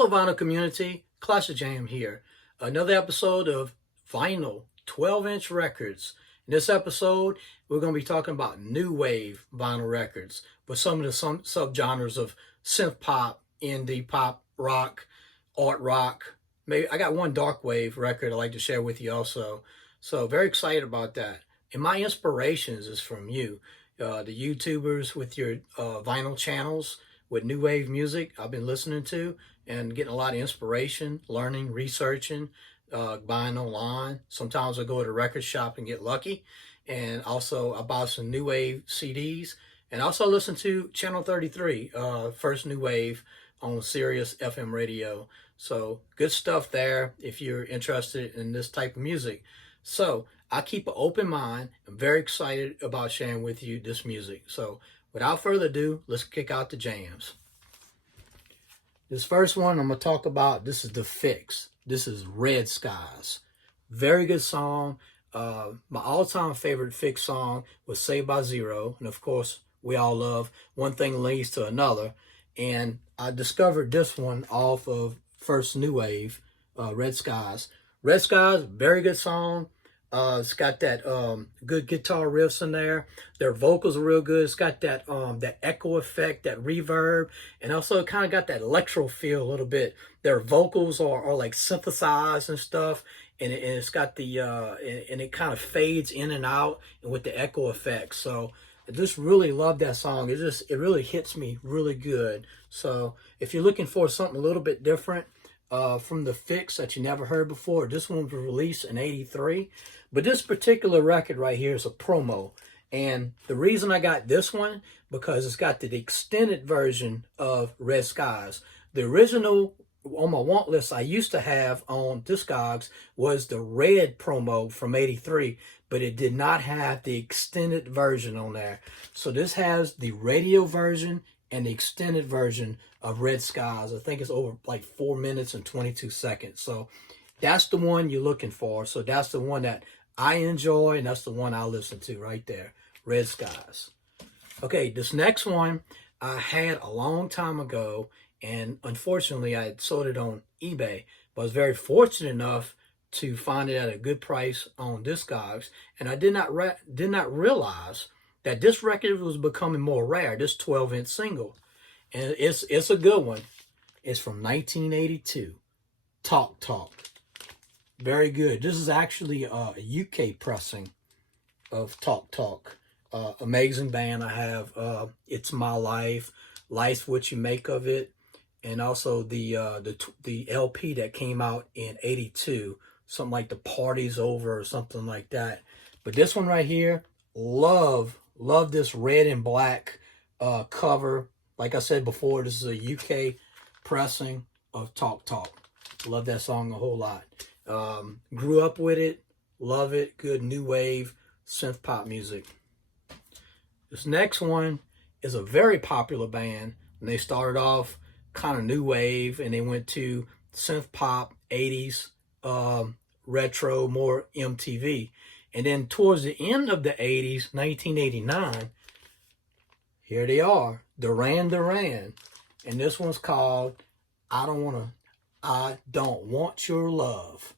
Hello, vinyl community. Classic Jam here. Another episode of Vinyl 12-inch records. In this episode, we're going to be talking about new wave vinyl records with some of the subgenres of synth pop, indie pop, rock, art rock. Maybe I got one dark wave record I'd like to share with you also. So very excited about that. And my inspirations is from you, the YouTubers with your vinyl channels with new wave music I've been listening to and getting a lot of inspiration, learning, researching, buying online. Sometimes I go to the record shop and get lucky. And also I buy some new wave CDs and also listen to Channel 33, first new wave on Sirius FM radio. So good stuff there if you're interested in this type of music. So I keep an open mind. I'm very excited about sharing with you this music. So without further ado, let's kick out the jams. This first one I'm going to talk about, this is The Fix. This is Red Skies. Very good song. My all-time favorite Fix song was Saved by Zero. And of course, we all love One Thing Leads to Another. And I discovered this one off of First New Wave, Red Skies. Red Skies, very good song. It's got that good guitar riffs in there. Their vocals are real good. It's got that that echo effect, that reverb, and also it kind of got that electro feel a little bit. Their vocals are like synthesized and stuff, and it's got the and it kind of fades in and out with the echo effect. So I just really love that song. It really hits me really good. So if you're looking for something a little bit different from The Fix that you never heard before, this one was released in '83. But this particular record right here is a promo. And the reason I got this one, because it's got the extended version of Red Skies. The original on my want list I used to have on Discogs was the red promo from '83, but it did not have the extended version on there. So this has the radio version and the extended version of Red Skies. I think it's over like 4 minutes and 22 seconds. So that's the one you're looking for. So that's the one that I enjoy, and that's the one I listen to right there, Red Skies. Okay, this next one I had a long time ago, and unfortunately I had sold it on eBay, but I was very fortunate enough to find it at a good price on Discogs, and I did not realize that this record was becoming more rare, this 12-inch single. And it's a good one. It's from 1982, Talk Talk. Very good. This is actually a UK pressing of Talk Talk. Amazing band I have. It's My Life, Life's What You Make of It, and also the LP that came out in '82, something like The Party's Over or something like that. But this one right here, love this red and black cover. Like I said before, this is a UK pressing of Talk Talk. Love that song a whole lot. Grew up with it, love it. Good new wave synth pop music. This next one is a very popular band, and they started off kind of new wave, and they went to synth pop, 80s, retro, more MTV. And then towards the end of the 80s, 1989, here they are, Duran Duran. And this one's called I Don't Want Your Love.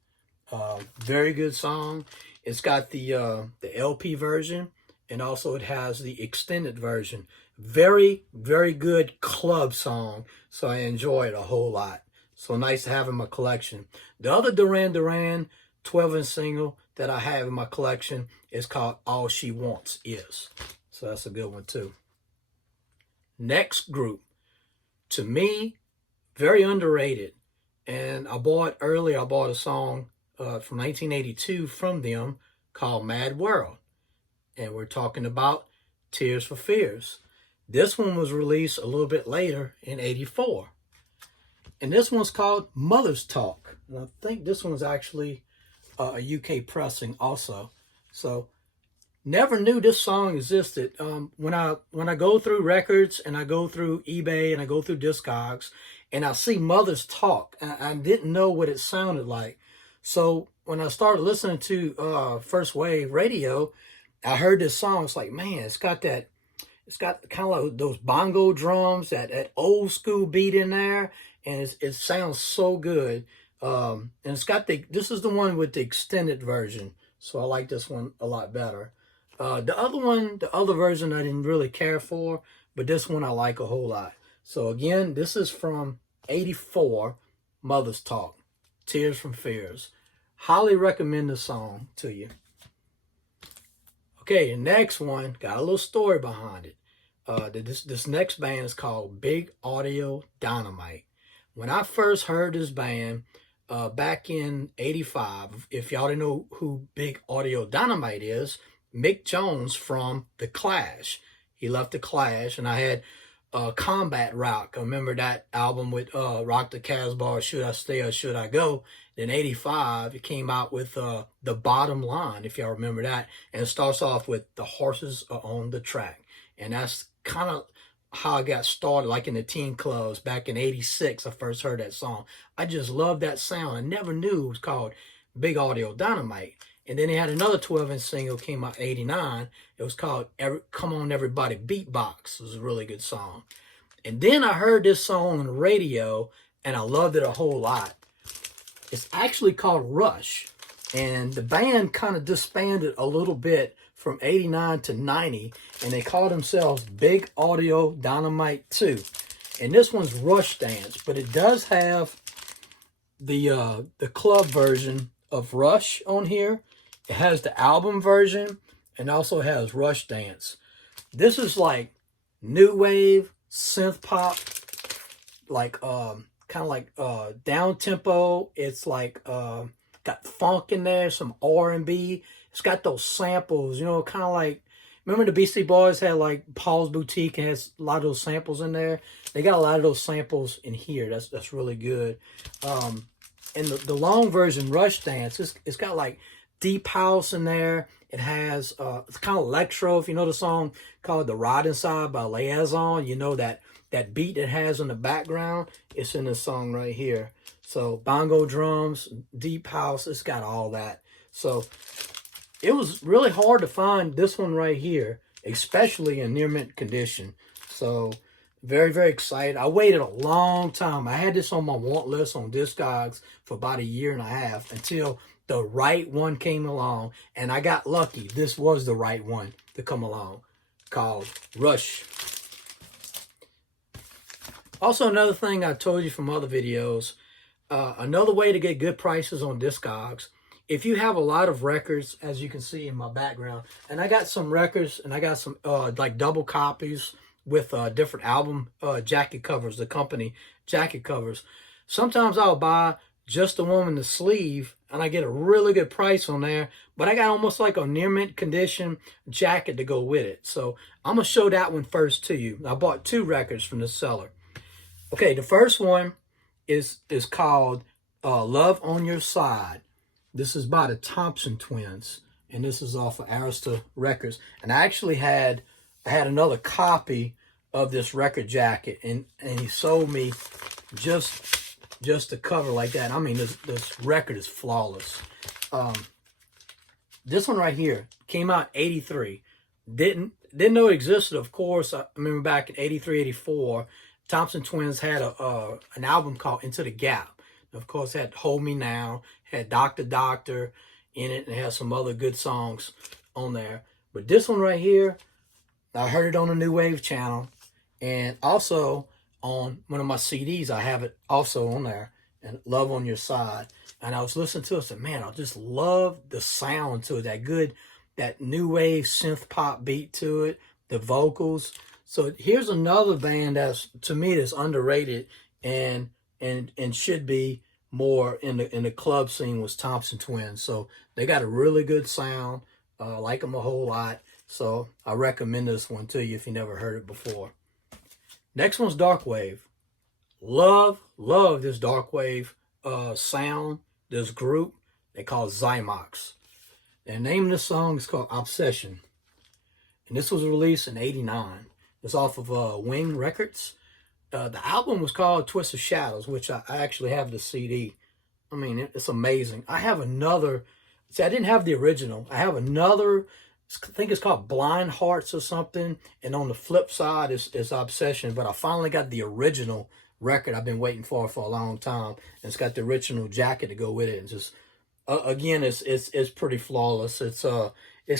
Very good song. It's got the LP version, and also it has the extended version. Very, very good club song, so I enjoy it a whole lot. So nice to have in my collection. The other Duran Duran 12-inch single that I have in my collection is called All She Wants Is. So that's a good one too. Next group, to me, very underrated. And I bought a song from 1982 from them called Mad World. And we're talking about Tears for Fears. This one was released a little bit later in '84. And this one's called Mother's Talk. And I think this one's actually a UK pressing also. So never knew this song existed. When I go through records and I go through eBay and I go through Discogs and I see Mother's Talk, I didn't know what it sounded like. So when I started listening to First Wave Radio, I heard this song. It's like, man, it's got kind of like those bongo drums, that old school beat in there, and it sounds so good. And it's got this is the one with the extended version, so I like this one a lot better. The other version I didn't really care for, but this one I like a whole lot. So again, this is from '84, Mother's Talk, Tears from Fears. Highly recommend the song to you. Okay, the next one got a little story behind it. This next band is called Big Audio Dynamite. When I first heard this band back in '85, if y'all didn't know who Big Audio Dynamite is, Mick Jones from The Clash. He left The Clash, and I had Combat Rock. I remember that album with Rock the Casbah, Should I Stay or Should I Go? Then '85, it came out with The Bottom Line, if y'all remember that. And it starts off with The Horses Are on the Track. And that's kind of how I got started, like in the teen clubs back in '86. I first heard that song. I just loved that sound. I never knew it was called Big Audio Dynamite. And then they had another 12-inch single came out in '89. It was called Come On Everybody Beatbox. It was a really good song. And then I heard this song on the radio, and I loved it a whole lot. It's actually called Rush. And the band kind of disbanded a little bit from '89 to '90, and they called themselves Big Audio Dynamite 2. And this one's Rush Dance, but it does have the club version of Rush on here. It has the album version and also has Rush Dance. This is like new wave, synth pop, like kind of like down tempo. It's like got funk in there, some R&B. It's got those samples, you know, kind of like, remember the Beastie Boys had like Paul's Boutique and has a lot of those samples in there? They got a lot of those samples in here. That's really good. And the long version, Rush Dance, it's got like deep house in there. It has, it's kind of electro. If you know the song called The Ride Inside by Liaison, you know that beat it has in the background, it's in this song right here. So bongo drums, deep house, it's got all that. So it was really hard to find this one right here, especially in near mint condition. So very, very excited. I waited a long time. I had this on my want list on Discogs for about a year and a half until the right one came along, and I got lucky. This was the right one to come along, called Rush. Also, another thing I told you from other videos, another way to get good prices on Discogs, if you have a lot of records, as you can see in my background, and I got some records, and I got some like double copies with different album jacket covers, the company jacket covers. Sometimes I'll buy just the one in the sleeve, and I get a really good price on there, but I got almost like a near mint condition jacket to go with it. So I'm going to show that one first to you. I bought 2 records from this seller. Okay, the first one is called Love on Your Side. This is by the Thompson twins, and this is off of Arista Records. And I actually had another copy of this record jacket, and he sold me just the cover like that. I mean, this record is flawless. This one right here came out '83. Didn't know it existed, of course. I remember back in '83, '84, Thompson twins had an album called Into the Gap. Of course, it had Hold Me Now, had Doctor Doctor in it, and it had some other good songs on there. But this one right here, I heard it on the New Wave channel, and also on one of my CDs, I have it also on there, and Love on Your Side. And I was listening to it and said, man, I just love the sound to it, that new wave synth pop beat to it, the vocals. So here's another band that's, to me, that's underrated and should be more in the club scene, was Thompson Twins. So they got a really good sound. I like them a whole lot. So I recommend this one to you if you never heard it before. Next one's Dark Wave. Love this Dark Wave sound, this group. They call it Zymox. The name of this song is called Obsession. And this was released in '89. It's off of Wing Records. The album was called Twist of Shadows, which I actually have the CD. I mean, it's amazing. I have another. See, I didn't have the original. I have another. I think it's called Blind Hearts or something. And on the flip side is Obsession. But I finally got the original record I've been waiting for a long time. And it's got the original jacket to go with it, and just again, it's pretty flawless. It's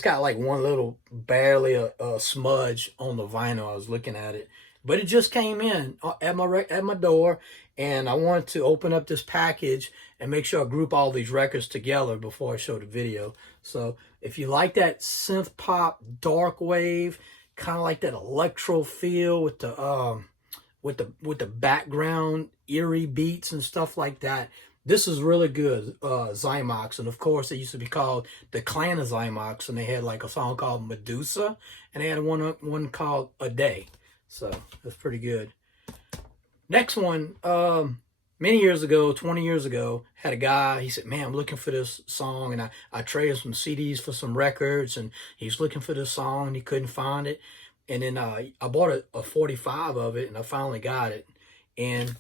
got like one little barely a smudge on the vinyl. I was looking at it, but it just came in at my door, and I wanted to open up this package and make sure I group all these records together before I show the video. So if you like that synth pop, dark wave, kind of like that electro feel with the background eerie beats and stuff like that, this is really good. Zymox, and of course it used to be called the Clan of Zymox, and they had like a song called Medusa, and they had one called A Day. So that's pretty good. Next one, many years ago, 20 years ago, had a guy, he said, man, I'm looking for this song, and I traded some CDs for some records, and he's looking for this song, and he couldn't find it. And then I bought a 45 of it, and I finally got it. And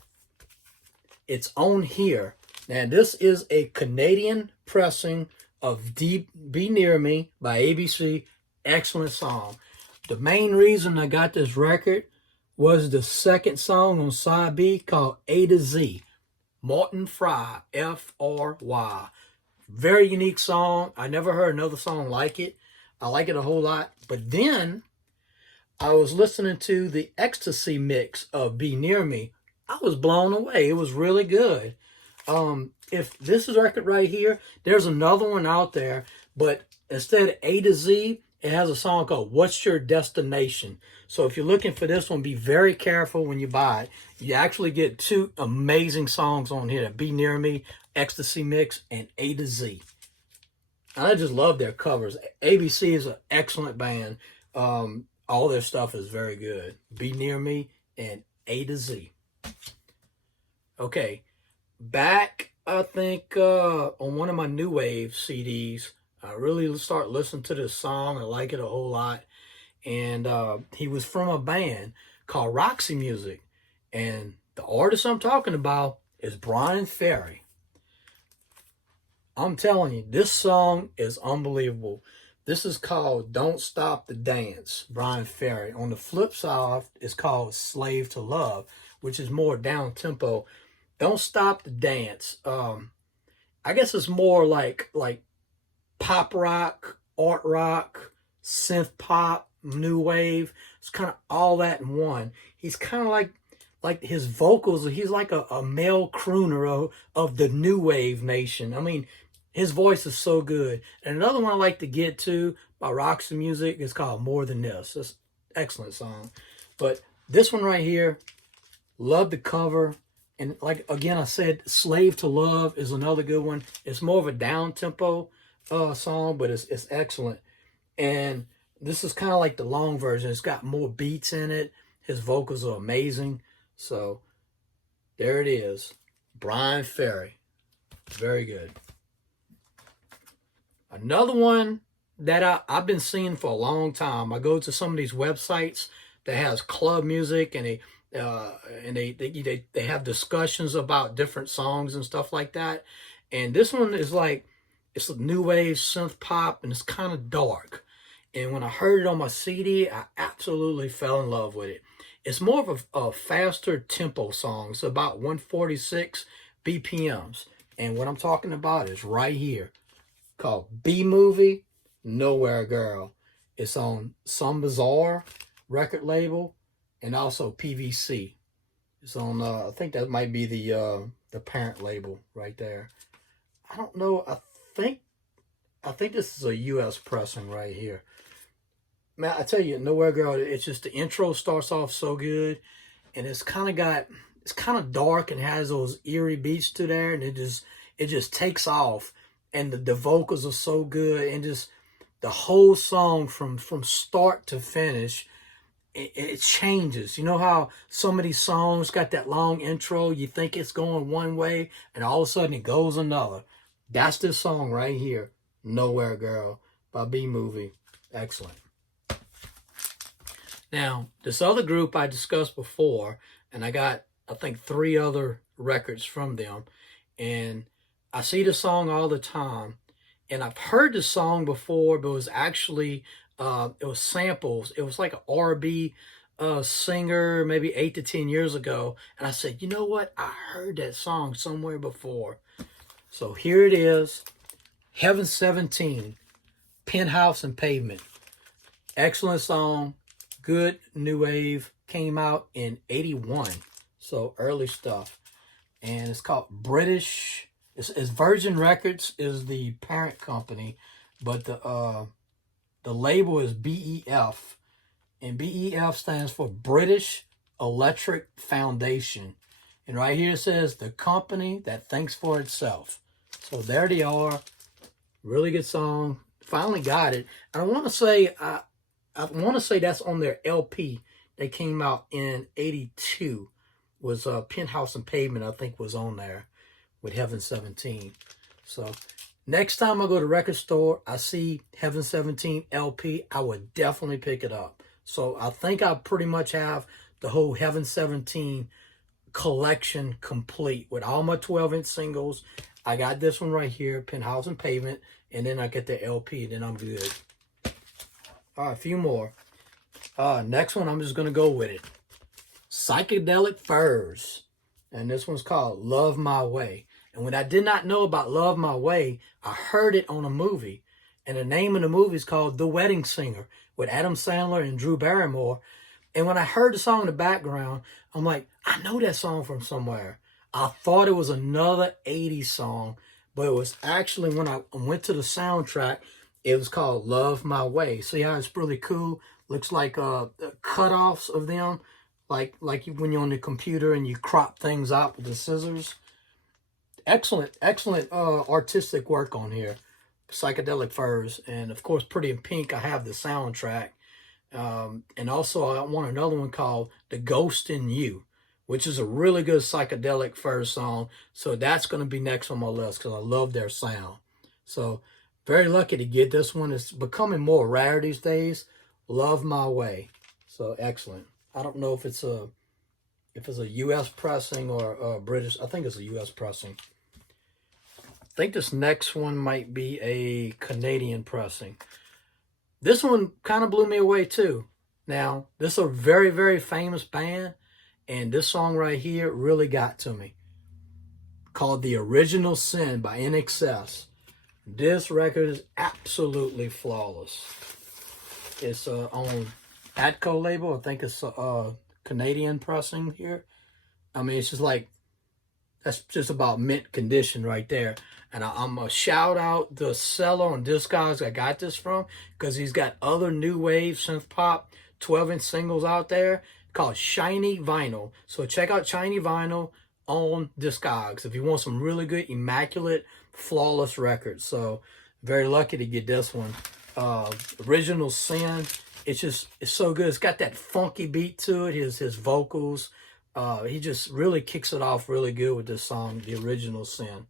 it's on here. Now, this is a Canadian pressing of Be Near Me by ABC. Excellent song. The main reason I got this record was the second song on side B called A to Z. Martin Fry, F-R-Y. Very unique song. I never heard another song like it. I like it a whole lot. But then I was listening to the ecstasy mix of Be Near Me. I was blown away. It was really good. If this is a record right here, there's another one out there, but instead of A to Z, it has a song called What's Your Destination? So if you're looking for this one, be very careful when you buy it. You actually get two amazing songs on here, Be Near Me, Ecstasy Mix, and A to Z. And I just love their covers. ABC is an excellent band. All their stuff is very good. Be Near Me and A to Z. Okay, back, I think, on one of my new wave CDs, I really start listening to this song. I like it a whole lot. And he was from a band called Roxy Music. And the artist I'm talking about is Bryan Ferry. I'm telling you, this song is unbelievable. This is called Don't Stop the Dance, Bryan Ferry. On the flip side, it's called Slave to Love, which is more down-tempo. Don't Stop the Dance. I guess it's more like pop rock, art rock, synth pop, new wave. It's kind of all that in one. He's kind of like his vocals, he's like a male crooner of the new wave nation. I mean, his voice is so good. And another one I like to get to by Roxy Music is called More Than This. It's an excellent song. But this one right here, love the cover. And like, again, I said, Slave to Love is another good one. It's more of a down-tempo song, but it's excellent. And this is kind of like the long version. It's got more beats in it. His vocals are amazing. So there it is. Bryan Ferry. Very good. Another one that I've been seeing for a long time. I go to some of these websites that has club music, and they have discussions about different songs and stuff like that. And this one is like, it's a new wave synth pop, and it's kind of dark. And when I heard it on my CD, I absolutely fell in love with it. It's more of a faster tempo song. It's about 146 BPMs. And what I'm talking about is right here, called B-Movie, Nowhere Girl. It's on Some Bizarre record label, and also PVC. It's on, I think that might be the parent label right there. I don't know. I think this is a U.S. pressing right here. Man, I tell you, Nowhere Girl, it's just the intro starts off so good, and it's kind of dark and has those eerie beats to there, and it just takes off, and the vocals are so good, and just the whole song from start to finish, it changes. You know how some of these songs got that long intro, you think it's going one way, and all of a sudden it goes another. That's this song right here, Nowhere Girl by B-Movie. Excellent. Now, this other group I discussed before, and I got, I think, 3 other records from them, and I see the song all the time, and I've heard the song before, but it was actually, it was samples. It was like an R&B singer maybe 8 to 10 years ago, and I said, you know what? I heard that song somewhere before. So here it is, Heaven 17, Penthouse and Pavement. Excellent song, good new wave, came out in 81, so early stuff. And it's called British, it's Virgin Records is the parent company, but the label is BEF, and BEF stands for British Electric Foundation. And right here it says, the company that thinks for itself. So there they are. Really good song. Finally got it. And I want to say that's on their LP. They came out in 82. Was Penthouse and Pavement, I think, was on there with Heaven 17. So next time I go to the record store, I see Heaven 17 LP, I would definitely pick it up. So I think I pretty much have the whole Heaven 17 collection complete with all my 12-inch singles. I got this one right here, Penthouse and Pavement, and then I get the LP, then I'm good. All right, a few more. Next one, I'm just going to go with it. Psychedelic Furs. And this one's called Love My Way. And when I did not know about Love My Way, I heard it on a movie. And the name of the movie is called The Wedding Singer with Adam Sandler and Drew Barrymore. And when I heard the song in the background, I'm like, I know that song from somewhere. I thought it was another 80s song, but it was actually, when I went to the soundtrack, it was called Love My Way. See how it's really cool? Looks like cut-offs of them, like when you're on the computer and you crop things out with the scissors. Excellent artistic work on here. Psychedelic Furs, and of course Pretty in Pink. I have the soundtrack, and also I want another one called The Ghost in You, which is a really good Psychedelic Furs song. So that's going to be next on my list because I love their sound. So very lucky to get this one. It's becoming more rare these days. Love My Way. So excellent. I don't know if it's a U.S. pressing or British. I think it's a U.S. pressing. I think this next one might be a Canadian pressing. This one kind of blew me away too. Now, this is a very, very famous band, and this song right here really got to me. Called The Original Sin by InXS. This record is absolutely flawless. It's on Atco label. I think it's Canadian pressing here. I mean, it's just like, that's just about mint condition right there. And I'm going to shout out the seller on Discogs I got this from, because he's got other new wave synth pop 12-inch singles out there called Shiny Vinyl. So check out Shiny Vinyl on Discogs if you want some really good, immaculate, flawless records. So very lucky to get this one. Original Sin. It's so good. It's got that funky beat to it. His vocals. He just really kicks it off really good with this song, The Original Sin.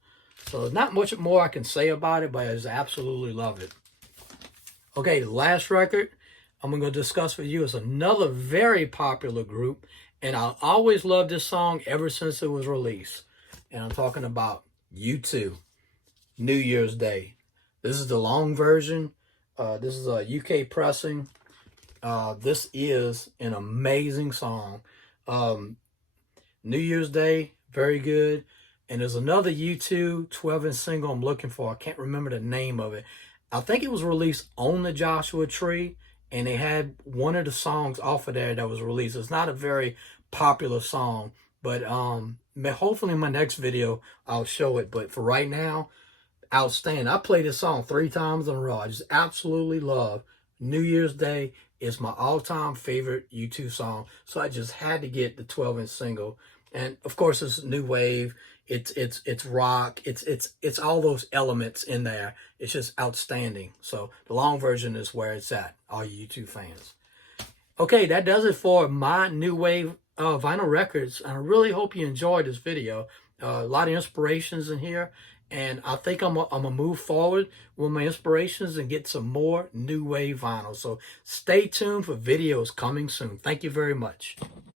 So not much more I can say about it, but I just absolutely love it. Okay, the last record I'm going to discuss with you is another very popular group, and I always loved this song ever since it was released. And I'm talking about U2, New Year's Day. This is the long version. This is a UK pressing. This is an amazing song. New Year's Day, very good. And there's another U2 12-inch single I'm looking for. I can't remember the name of it. I think it was released on the Joshua Tree, and they had one of the songs off of there that was released. It's not a very popular song, but hopefully in my next video I'll show it. But for right now, outstanding. I played this song 3 times in a row. I just absolutely love New Year's Day. Is my all-time favorite U2 song, so I just had to get the 12-inch single. And of course, it's new wave. It's rock. It's all those elements in there. It's just outstanding. So the long version is where it's at. All you U2 fans. Okay, that does it for my new wave vinyl records. And I really hope you enjoyed this video. A lot of inspirations in here. And I think I'm going to move forward with my inspirations and get some more new wave vinyl. So stay tuned for videos coming soon. Thank you very much.